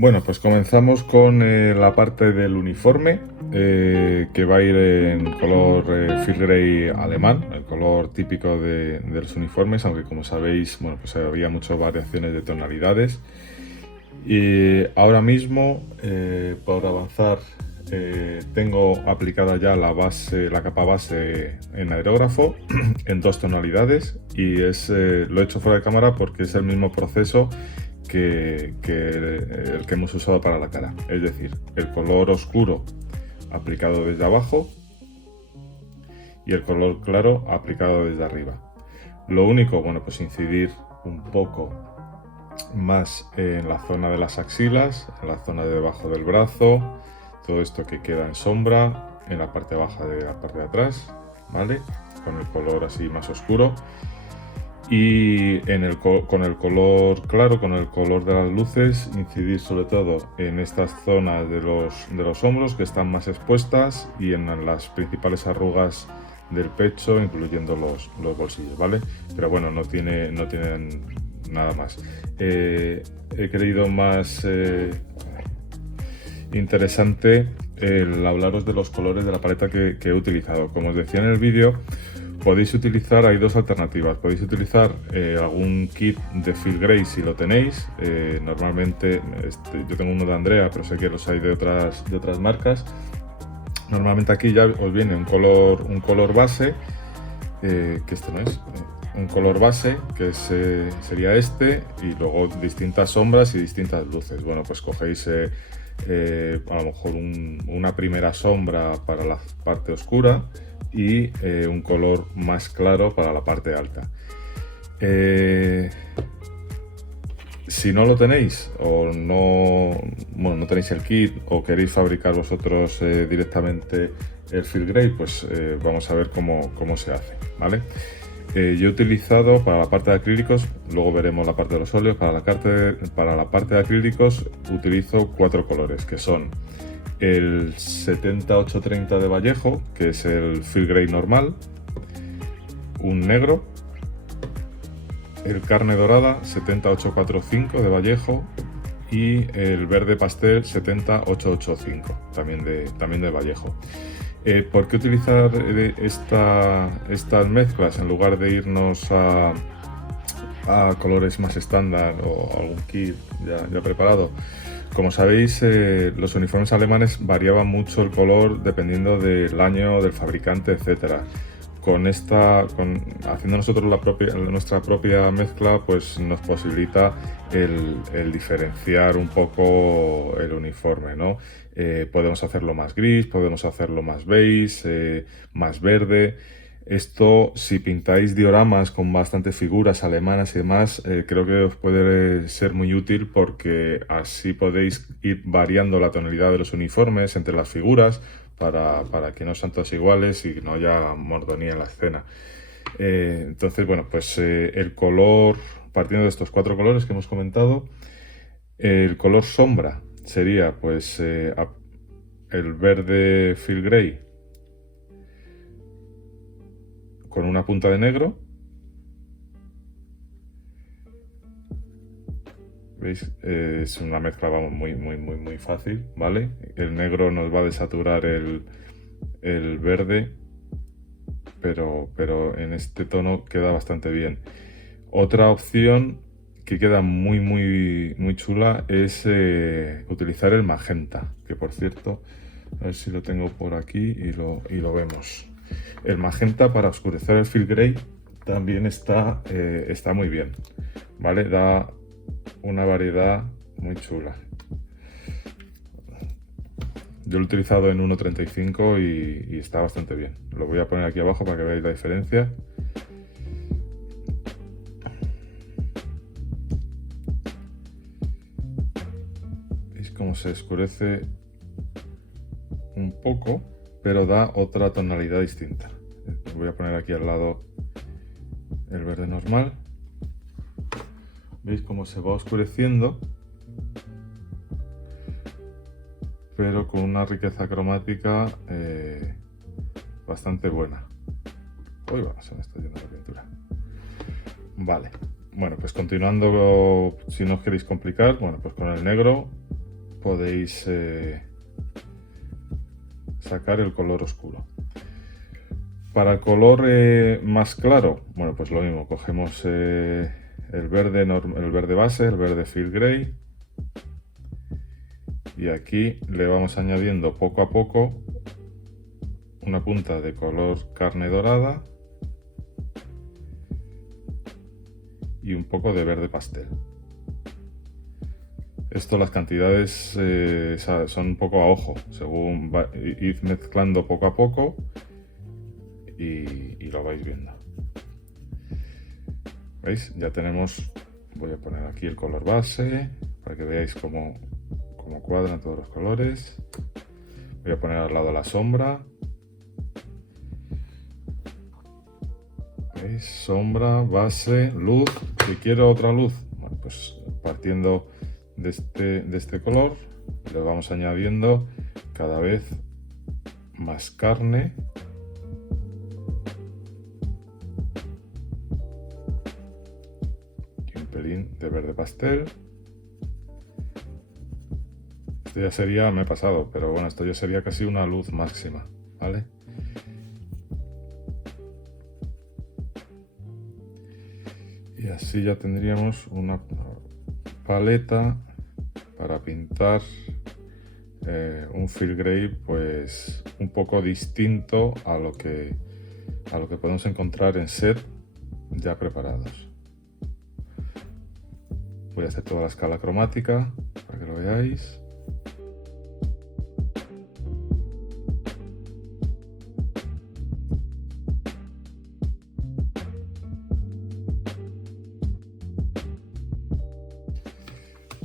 Bueno, pues comenzamos con la parte del uniforme, que va a ir en color Field Grey alemán, el color típico de los uniformes, aunque como sabéis, bueno, pues había muchas variaciones de tonalidades. Y ahora mismo, por avanzar, tengo aplicada ya la capa base en aerógrafo en dos tonalidades, y lo he hecho fuera de cámara porque es el mismo proceso que el que hemos usado para la cara, es decir, el color oscuro aplicado desde abajo y el color claro aplicado desde arriba. Lo único, bueno, pues incidir un poco más en la zona de las axilas, en la zona de debajo del brazo, todo esto que queda en sombra, en la parte baja de la parte de atrás, ¿vale? Con el color así más oscuro. Y con el color claro, con el color de las luces, incidir sobre todo en estas zonas de los hombros que están más expuestas y en las principales arrugas del pecho, incluyendo los bolsillos, ¿vale? Pero bueno, no tienen nada más. He creído más interesante el hablaros de los colores de la paleta que he utilizado. Como os decía en el vídeo, podéis utilizar, hay dos alternativas. Podéis utilizar algún kit de Field Grey si lo tenéis. Normalmente, yo tengo uno de Andrea, pero sé que los hay de otras marcas. Normalmente aquí ya os viene un color base, que este no es, un color base, que sería este, y luego distintas sombras y distintas luces. Bueno, pues cogéis a lo mejor una primera sombra para la parte oscura y un color más claro para la parte alta. Si no lo tenéis o no tenéis el kit o queréis fabricar vosotros directamente el Field Grey, pues vamos a ver cómo se hace, ¿vale? Yo he utilizado para la parte de acrílicos, luego veremos la parte de los óleos. Para la parte de acrílicos utilizo 4 colores, que son el 70830 de Vallejo, que es el Field Grey normal, un negro, el carne dorada 70845 de Vallejo y el verde pastel 70885, también de Vallejo. ¿Por qué utilizar estas mezclas en lugar de irnos a colores más estándar o algún kit ya preparado? Como sabéis, los uniformes alemanes variaban mucho el color dependiendo del año, del fabricante, etcétera. Haciendo nosotros nuestra propia mezcla, pues nos posibilita el diferenciar un poco el uniforme, ¿no? Podemos hacerlo más gris, podemos hacerlo más beige, más verde. Esto, si pintáis dioramas con bastantes figuras alemanas y demás, creo que os puede ser muy útil, porque así podéis ir variando la tonalidad de los uniformes entre las figuras para que no sean todos iguales y no haya monotonía en la escena. Entonces, bueno, pues el color, partiendo de estos 4 colores que hemos comentado, el color sombra sería pues el verde Field Grey con una punta de negro. ¿Veis? Es una mezcla, vamos, muy fácil, ¿vale? El negro nos va a desaturar el verde, pero en este tono queda bastante bien. Otra opción que queda muy chula es utilizar el magenta, que por cierto, a ver si lo tengo por aquí y lo vemos. El magenta para oscurecer el Field Grey también está muy bien, ¿vale? Da una variedad muy chula. Yo lo he utilizado en 1.35 y está bastante bien. Lo voy a poner aquí abajo para que veáis la diferencia. ¿Veis cómo se oscurece un poco, pero da otra tonalidad distinta? Voy a poner aquí al lado el verde normal. ¿Veis cómo se va oscureciendo? Pero con una riqueza cromática bastante buena. Uy, bueno, se me está yendo la pintura. Vale, bueno, pues continuando, si no os queréis complicar, bueno, pues con el negro podéis sacar el color oscuro. Para el color más claro, bueno, pues lo mismo, cogemos el verde base, el verde field gray, y aquí le vamos añadiendo poco a poco una punta de color carne dorada y un poco de verde pastel. Esto, las cantidades son un poco a ojo, según ir mezclando poco a poco y lo vais viendo. ¿Veis? Ya tenemos, voy a poner aquí el color base para que veáis cómo cuadran todos los colores. Voy a poner al lado la sombra. ¿Veis? Sombra, base, luz. Si quiero otra luz, bueno, pues partiendo de este color, le vamos añadiendo cada vez más carne. Y un pelín de verde pastel. Esto ya sería, me he pasado, pero bueno, esto ya sería casi una luz máxima, ¿vale? Y así ya tendríamos una paleta para pintar un field gray pues un poco distinto a lo que podemos encontrar en set ya preparados. Voy a hacer toda la escala cromática para que lo veáis.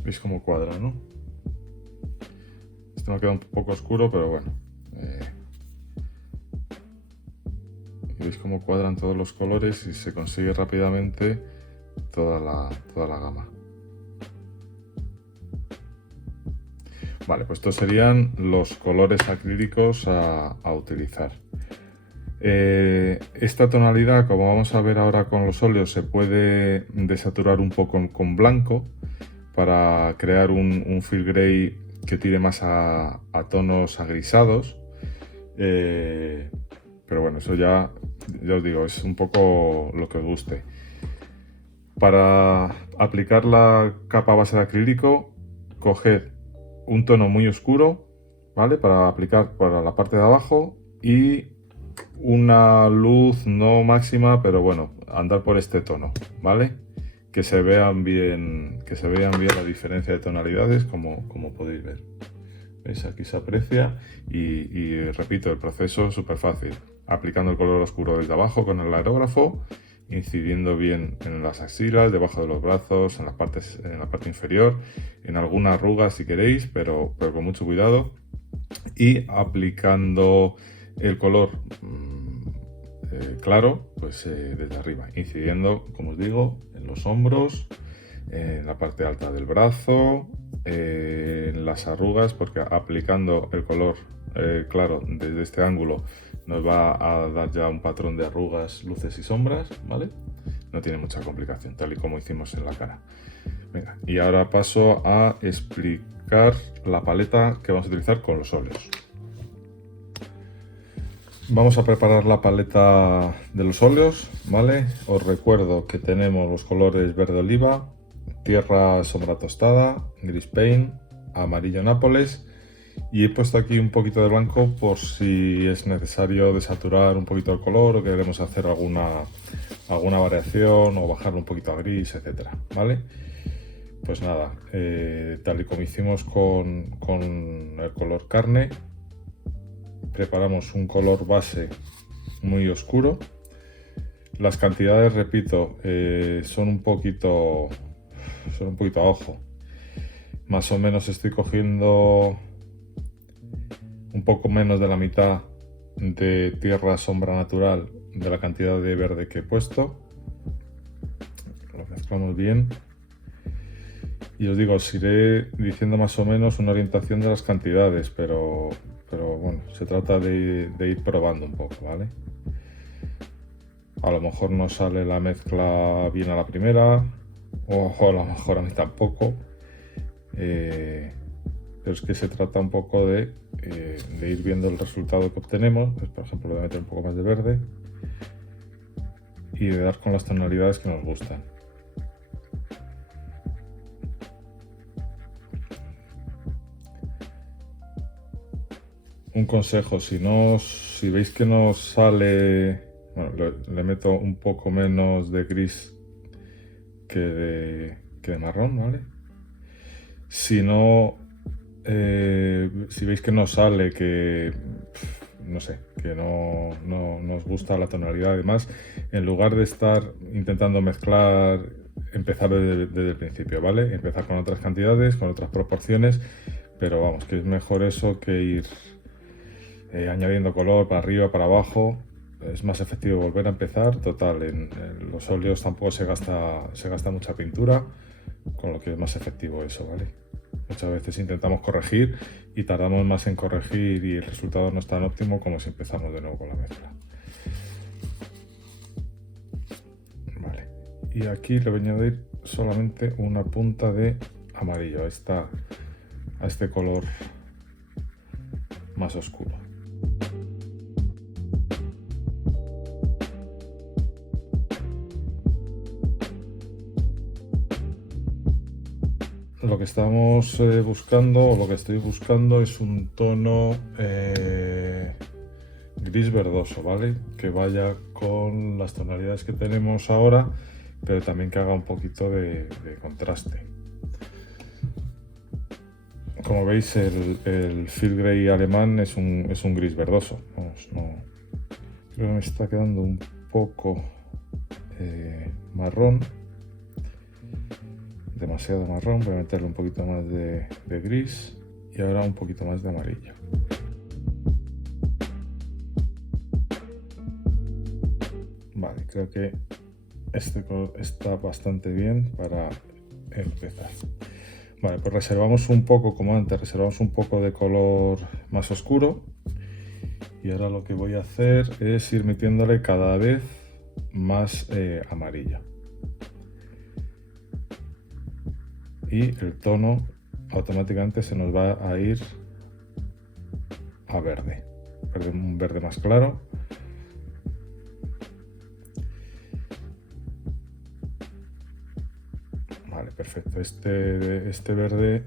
Veis cómo cuadra, ¿no? Esto me queda un poco oscuro, pero bueno. Veis cómo cuadran todos los colores y se consigue rápidamente toda la gama. Vale, pues estos serían los colores acrílicos a utilizar. Esta tonalidad, como vamos a ver ahora con los óleos, se puede desaturar un poco con blanco para crear un field gray que tire más a tonos agrisados. Pero bueno, eso ya os digo, es un poco lo que os guste. Para aplicar la capa base de acrílico, coged un tono muy oscuro, ¿vale? Para aplicar para la parte de abajo, y una luz no máxima, pero bueno, andar por este tono, ¿vale? Que se vean bien la diferencia de tonalidades, como podéis ver. ¿Veis? Aquí se aprecia y repito, el proceso es súper fácil. Aplicando el color oscuro desde abajo con el aerógrafo, incidiendo bien en las axilas, debajo de los brazos, en la parte inferior, en alguna arruga si queréis, pero con mucho cuidado, y aplicando el color claro, pues desde arriba, incidiendo, como os digo, en los hombros, en la parte alta del brazo, en las arrugas, porque aplicando el color claro desde este ángulo nos va a dar ya un patrón de arrugas, luces y sombras, ¿vale? No tiene mucha complicación, tal y como hicimos en la cara. Venga, y ahora paso a explicar la paleta que vamos a utilizar con los óleos. Vamos a preparar la paleta de los óleos, ¿vale? Os recuerdo que tenemos los colores verde oliva, tierra sombra tostada, gris paint, amarillo nápoles, y he puesto aquí un poquito de blanco por si es necesario desaturar un poquito el color o queremos hacer alguna variación o bajarlo un poquito a gris, etcétera, ¿vale? Pues nada, tal y como hicimos con el color carne, preparamos un color base muy oscuro. Las cantidades, repito, son un poquito a ojo. Más o menos estoy cogiendo un poco menos de la mitad de tierra sombra natural de la cantidad de verde que he puesto. Lo mezclamos bien. Y os digo, os iré diciendo más o menos una orientación de las cantidades, pero bueno, se trata de ir probando un poco, ¿vale? A lo mejor no sale la mezcla bien a la primera, o a lo mejor a mí tampoco, pero es que se trata un poco de ir viendo el resultado que obtenemos. Pues, por ejemplo, le voy a meter un poco más de verde y de dar con las tonalidades que nos gustan. Un consejo, si veis que no sale, bueno, le meto un poco menos de gris que de marrón, ¿vale? Si no, si veis que no sale, que no sé, que no os gusta la tonalidad, además, en lugar de estar intentando mezclar, empezar desde el principio, ¿vale? Empezar con otras cantidades, con otras proporciones, pero vamos, que es mejor eso que ir añadiendo color para arriba, para abajo. Es más efectivo volver a empezar. Total, en los óleos tampoco se gasta mucha pintura, con lo que es más efectivo eso, ¿vale? Muchas veces intentamos corregir y tardamos más en corregir y el resultado no es tan óptimo como si empezamos de nuevo con la mezcla. Vale. Y aquí le voy a añadir solamente una punta de amarillo a este color más oscuro. Lo que estamos buscando, o lo que estoy buscando, es un tono gris verdoso, ¿vale? Que vaya con las tonalidades que tenemos ahora, pero también que haga un poquito de contraste. Como veis, el Field Grey alemán es un gris verdoso. Vamos, creo que me está quedando un poco marrón. Demasiado marrón, voy a meterle un poquito más de gris y ahora un poquito más de amarillo. Vale, creo que este color está bastante bien para empezar. Vale, pues reservamos un poco, como antes, reservamos un poco de color más oscuro y ahora lo que voy a hacer es ir metiéndole cada vez más amarillo. Y el tono automáticamente se nos va a ir a verde, un verde más claro. Vale, perfecto. Este verde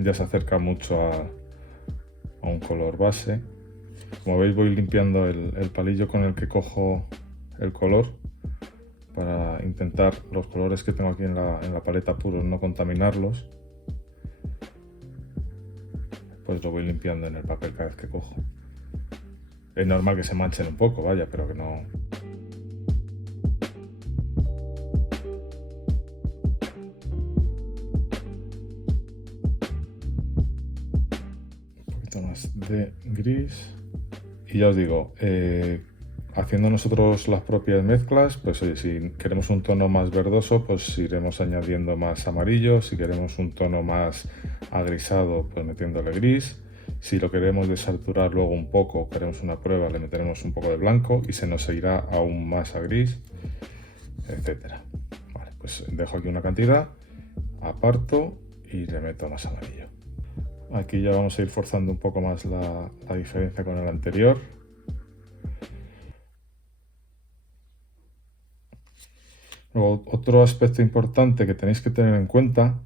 ya se acerca mucho a un color base. Como veis, voy limpiando el palillo con el que cojo el color para intentar los colores que tengo aquí en la paleta puros no contaminarlos. Pues lo voy limpiando en el papel cada vez que cojo. Es normal que se manchen un poco, vaya, pero que no... Un poquito más de gris. Y ya os digo, haciendo nosotros las propias mezclas, pues oye, si queremos un tono más verdoso, pues iremos añadiendo más amarillo. Si queremos un tono más agrisado, pues metiéndole gris. Si lo queremos desaturar luego un poco, queremos una prueba, le meteremos un poco de blanco y se nos irá aún más a gris, etcétera. Vale, pues dejo aquí una cantidad, aparto y le meto más amarillo. Aquí ya vamos a ir forzando un poco más la diferencia con el anterior. Luego, otro aspecto importante que tenéis que tener en cuenta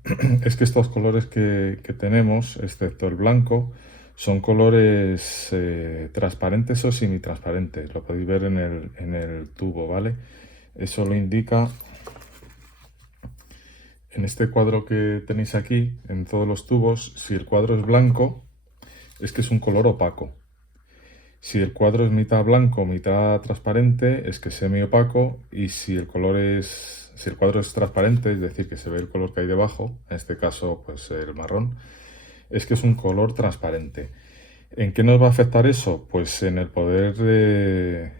es que estos colores que tenemos, excepto el blanco, son colores transparentes o semitransparentes. Lo podéis ver en el tubo, ¿vale? Eso lo indica en este cuadro que tenéis aquí, en todos los tubos. Si el cuadro es blanco, es que es un color opaco. Si el cuadro es mitad blanco, mitad transparente, es que es semiopaco. Y si el cuadro es transparente, es decir, que se ve el color que hay debajo, en este caso pues el marrón, es que es un color transparente. ¿En qué nos va a afectar eso? Pues en el poder de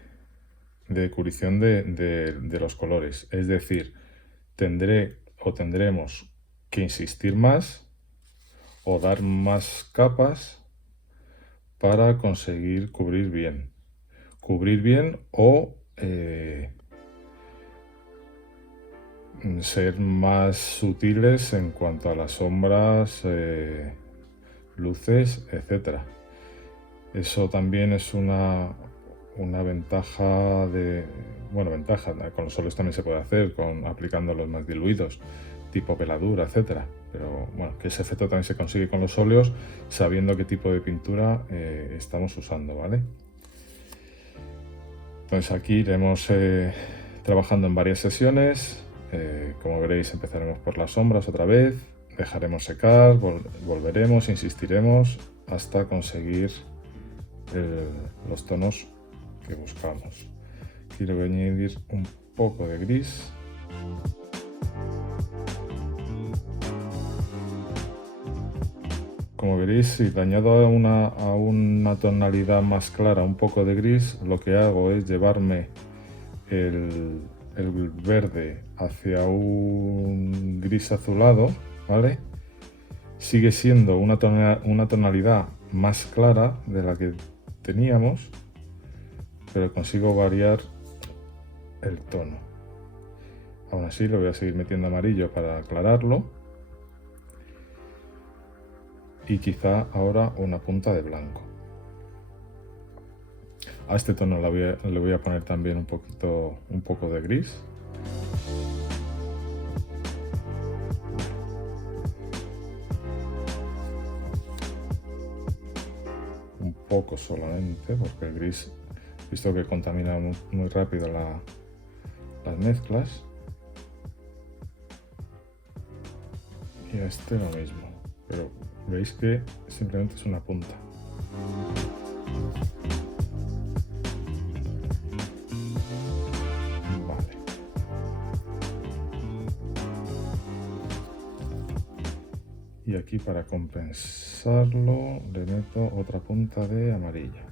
eculición de los colores. Es decir, tendremos que insistir más o dar más capas para conseguir cubrir bien. O ser más sutiles en cuanto a las sombras luces, etcétera. Eso también es una ventaja ventaja. Con los óleos también se puede hacer, aplicando los más diluidos, tipo peladura, etcétera. Pero bueno, que ese efecto también se consigue con los óleos, sabiendo qué tipo de pintura estamos usando, ¿vale? Entonces aquí iremos trabajando en varias sesiones. Como veréis, empezaremos por las sombras otra vez, dejaremos secar, volveremos, insistiremos hasta conseguir los tonos que buscamos. Aquí le voy a añadir un poco de gris. Como veréis, si le añado a una tonalidad más clara un poco de gris, lo que hago es llevarme el verde hacia un gris azulado, ¿vale? Sigue siendo una tonalidad más clara de la que teníamos, pero consigo variar el tono. Aún así le voy a seguir metiendo amarillo para aclararlo, y quizá ahora una punta de blanco. A este tono le voy a poner también un poco de gris. Un poco solamente, porque el gris, visto que contamina muy rápido las mezclas. Y a este lo mismo, pero veis que simplemente es una punta. Vale. Y aquí, para compensarlo, le meto otra punta de amarillo.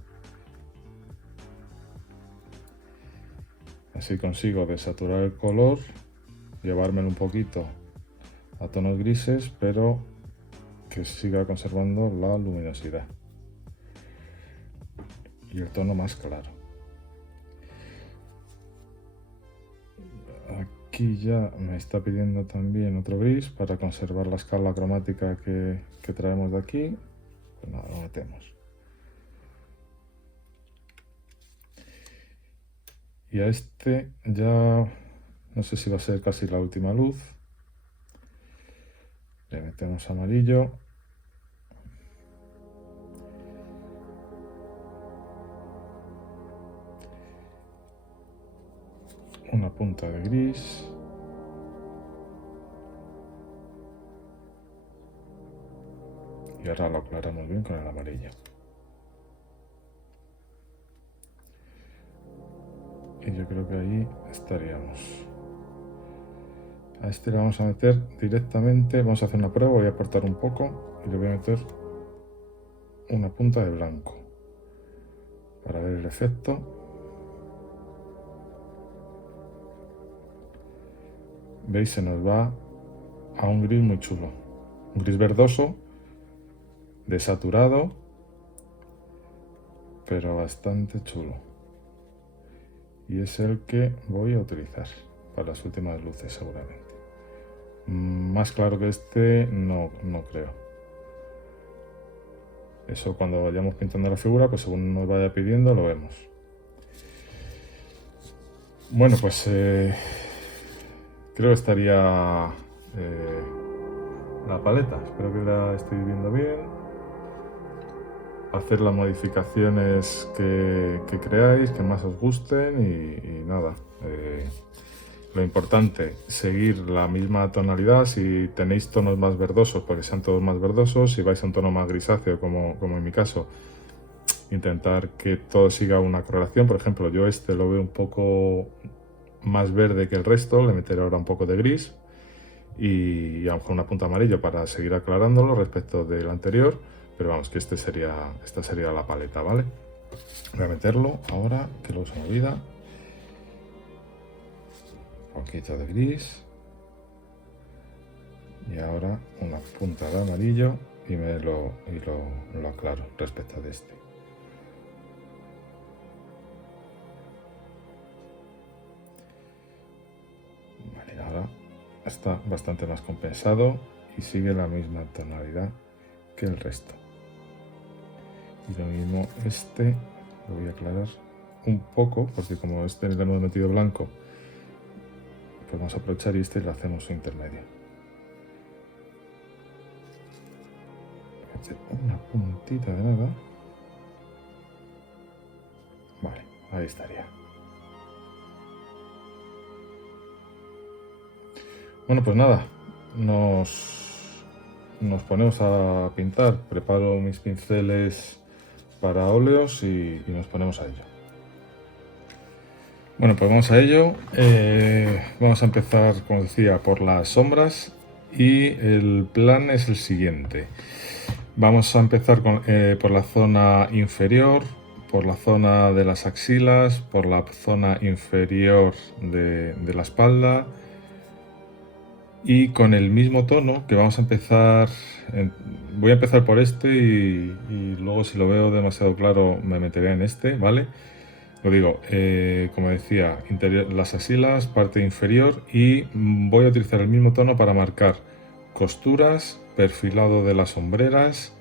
Así consigo desaturar el color, llevármelo un poquito a tonos grises, pero que siga conservando la luminosidad y el tono más claro. Aquí ya me está pidiendo también otro gris para conservar la escala cromática que traemos de aquí. Pues nada, lo metemos. Y a este ya no sé si va a ser casi la última luz. Le metemos amarillo. Una punta de gris. Y ahora lo aclaramos bien con el amarillo. Y yo creo que ahí estaríamos. A este le vamos a meter directamente, vamos a hacer una prueba, voy a aportar un poco y le voy a meter una punta de blanco para ver el efecto. Veis, se nos va a un gris muy chulo, un gris verdoso, desaturado, pero bastante chulo. Y es el que voy a utilizar para las últimas luces seguramente. Más claro que este no creo. Eso, cuando vayamos pintando la figura, pues según nos vaya pidiendo, lo vemos. Bueno, pues creo que estaría la paleta. Espero que la estéis viendo bien. Hacer las modificaciones que creáis, que más os gusten, y nada. Lo importante, seguir la misma tonalidad. Si tenéis tonos más verdosos, pues que sean todos más verdosos. Si vais a un tono más grisáceo, como en mi caso, intentar que todo siga una correlación. Por ejemplo, yo este lo veo un poco más verde que el resto, le meteré ahora un poco de gris y a lo mejor una punta amarillo para seguir aclarándolo respecto del anterior, pero vamos, que esta sería la paleta, ¿vale? Voy a meterlo ahora, que luego se me olvida. Un poquito de gris y ahora una punta de amarillo y lo aclaro respecto de este. Vale, ahora está bastante más compensado y sigue la misma tonalidad que el resto. Y lo mismo este, lo voy a aclarar un poco, porque como este le hemos metido blanco, pues vamos a aprovechar y este lo hacemos intermedio. Una puntita de nada. Vale, ahí estaría. Bueno, pues nada, nos ponemos a pintar. Preparo mis pinceles para óleos y nos ponemos a ello. Bueno, pues vamos a ello. Vamos a empezar, como decía, por las sombras y el plan es el siguiente. Vamos a empezar por la zona inferior, por la zona de las axilas, por la zona inferior de la espalda y con el mismo tono que vamos a empezar. Voy a empezar por este y luego, si lo veo demasiado claro, me meteré en este, ¿vale? Lo digo, como decía, las axilas, parte inferior, y voy a utilizar el mismo tono para marcar costuras, perfilado de las sombreras,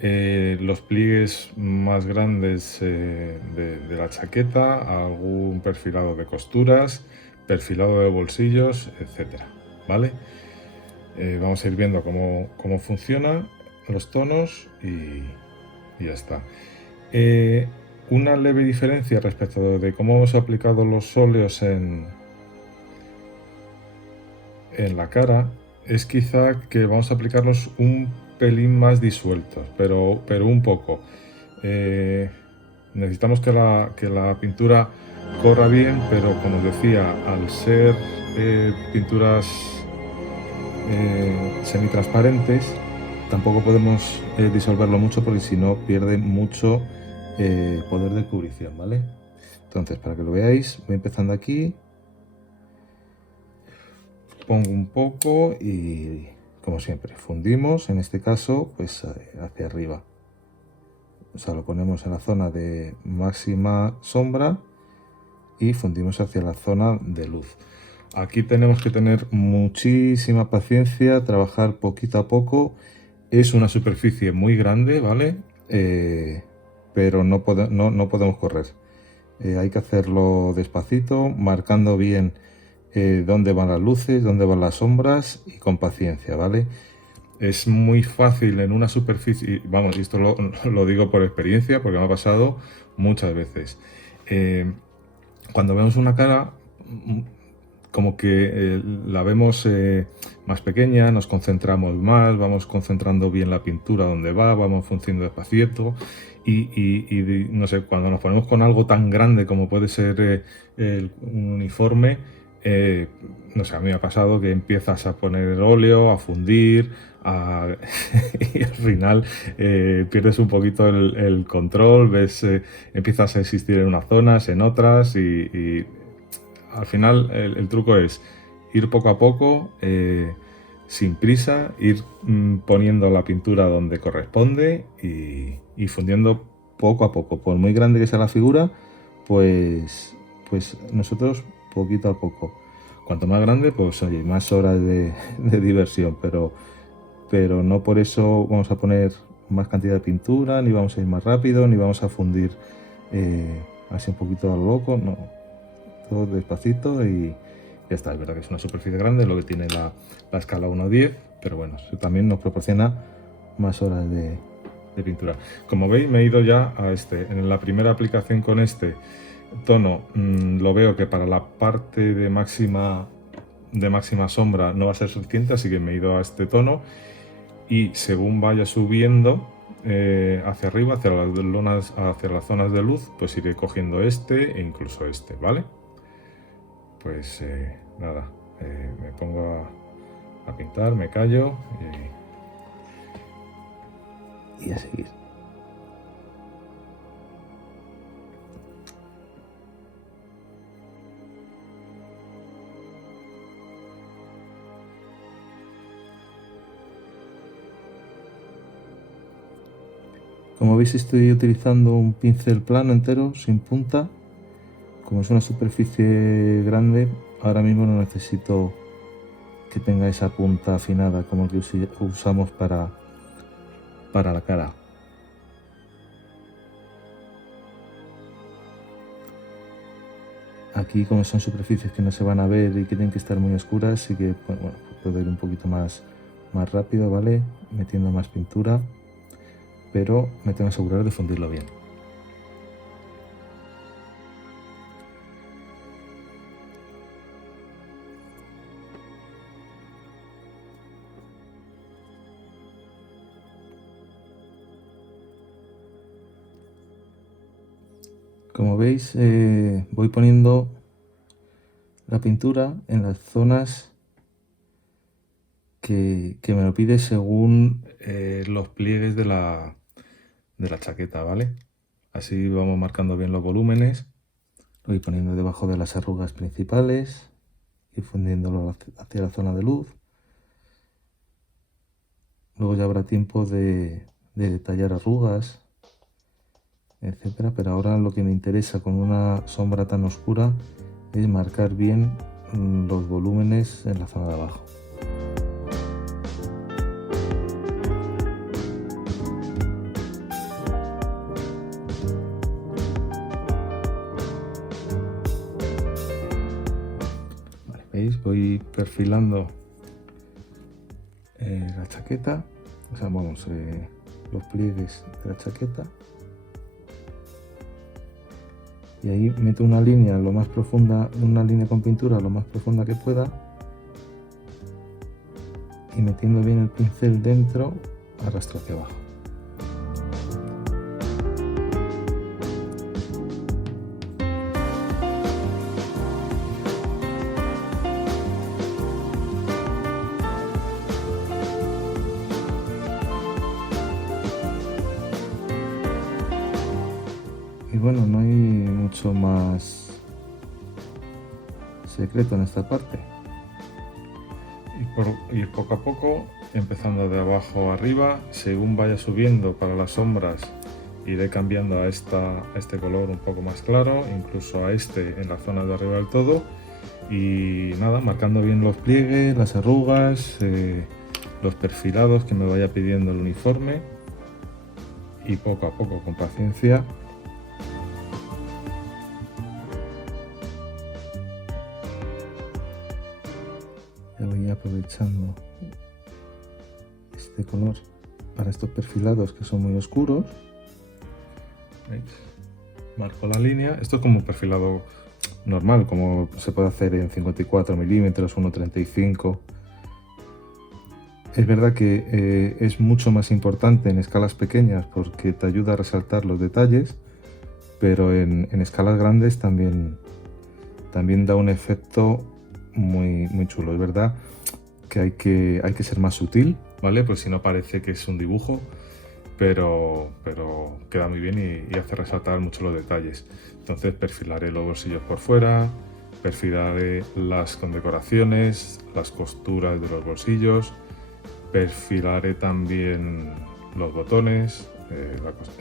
los pliegues más grandes de la chaqueta, algún perfilado de costuras, perfilado de bolsillos, etcétera, ¿vale? Vamos a ir viendo cómo funcionan los tonos y ya está. Una leve diferencia respecto de cómo hemos aplicado los óleos en la cara es quizá que vamos a aplicarlos un pelín más disueltos, pero un poco. Necesitamos que la pintura corra bien, pero como os decía, al ser pinturas semitransparentes, tampoco podemos disolverlo mucho, porque si no pierde mucho poder de cubrición, ¿vale? Entonces, para que lo veáis, voy empezando aquí, pongo un poco y, como siempre, fundimos, en este caso, pues hacia arriba. O sea, lo ponemos en la zona de máxima sombra y fundimos hacia la zona de luz. Aquí tenemos que tener muchísima paciencia, trabajar poquito a poco. Es una superficie muy grande, ¿vale? Pero no podemos correr. Hay que hacerlo despacito, marcando bien dónde van las luces, dónde van las sombras, y con paciencia, ¿vale? Es muy fácil en una superficie, vamos, y esto lo digo por experiencia, porque me ha pasado muchas veces. Cuando vemos una cara, como que la vemos más pequeña, nos concentramos más, vamos concentrando bien la pintura donde va, vamos funcionando despacito y no sé, cuando nos ponemos con algo tan grande como puede ser un uniforme, no sé, a mí me ha pasado que empiezas a poner óleo, a fundir, y al final pierdes un poquito el control, ves, empiezas a existir en unas zonas, en otras, y al final el truco es ir poco a poco, sin prisa, ir poniendo la pintura donde corresponde y fundiendo poco a poco. Por muy grande que sea la figura, pues nosotros poquito a poco. Cuanto más grande, pues oye, más horas de diversión, pero no por eso vamos a poner más cantidad de pintura, ni vamos a ir más rápido, ni vamos a fundir así un poquito a lo loco, no. Todo despacito y ya está. Es verdad que es una superficie grande, lo que tiene la escala 1:10, pero bueno, eso también nos proporciona más horas de pintura. Como veis, me he ido ya a este. En la primera aplicación con este tono, lo veo que para la parte de máxima sombra no va a ser suficiente, así que me he ido a este tono, y según vaya subiendo hacia arriba, hacia las zonas de luz, pues iré cogiendo este e incluso este, ¿vale? Pues nada, me pongo a pintar, me callo y a seguir. Como veis, estoy utilizando un pincel plano entero, sin punta. Como es una superficie grande, ahora mismo no necesito que tenga esa punta afinada como el que usamos para la cara. Aquí, como son superficies que no se van a ver y que tienen que estar muy oscuras, sí que bueno, puedo ir un poquito más rápido, ¿vale? Metiendo más pintura, pero me tengo que asegurar de fundirlo bien. Como veis, voy poniendo la pintura en las zonas que me lo pide según los pliegues de la chaqueta, ¿vale? Así vamos marcando bien los volúmenes. Lo voy poniendo debajo de las arrugas principales y fundiéndolo hacia la zona de luz. Luego ya habrá tiempo de detallar arrugas, etcétera, pero ahora lo que me interesa con una sombra tan oscura es marcar bien los volúmenes en la zona de abajo. Vale, ¿veis? Voy perfilando la chaqueta, o sea, vamos, los pliegues de la chaqueta. Y ahí meto una línea lo más profunda, una línea con pintura lo más profunda que pueda, y metiendo bien el pincel dentro, arrastro hacia abajo. Y bueno, no hay mucho más secreto en esta parte. Y poco a poco, empezando de abajo arriba, según vaya subiendo para las sombras, iré cambiando a este color un poco más claro, incluso a este en la zona de arriba del todo. Y nada, marcando bien los pliegues, las arrugas, los perfilados que me vaya pidiendo el uniforme. Y poco a poco, con paciencia, ya voy aprovechando este color para estos perfilados que son muy oscuros. ¿veis? Marco la línea. Esto es como un perfilado normal, como se puede hacer en 54 milímetros, 1,35. Es verdad que es mucho más importante en escalas pequeñas porque te ayuda a resaltar los detalles, pero en escalas grandes también da un efecto muy chulo. Es verdad que hay que ser más sutil, ¿vale? Pues si no parece que es un dibujo, pero queda muy bien y hace resaltar mucho los detalles. Entonces perfilaré los bolsillos por fuera, perfilaré las condecoraciones, las costuras de los bolsillos, perfilaré también los botones,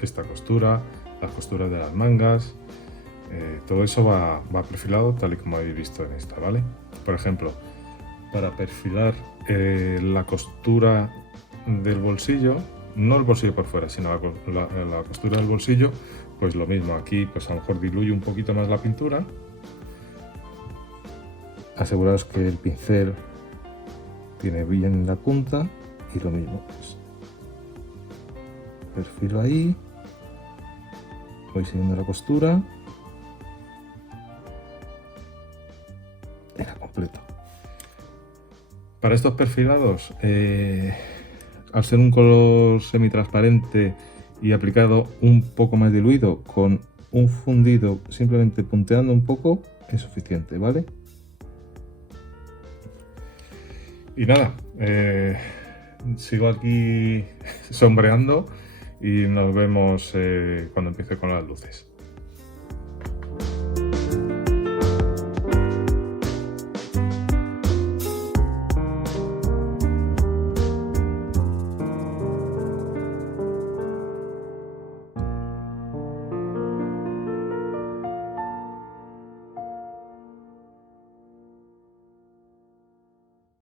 esta costura, las costuras de las mangas. Todo eso va perfilado tal y como habéis visto en esta, ¿vale? Por ejemplo, para perfilar la costura del bolsillo, no el bolsillo por fuera, sino la costura del bolsillo, pues lo mismo, aquí pues a lo mejor diluyo un poquito más la pintura. Aseguraos que el pincel tiene bien la punta y lo mismo, pues, perfilo ahí, voy siguiendo la costura, era completo. Para estos perfilados, al ser un color semitransparente y aplicado un poco más diluido, con un fundido simplemente punteando un poco es suficiente, ¿vale? Y nada, sigo aquí sombreando y nos vemos cuando empiece con las luces.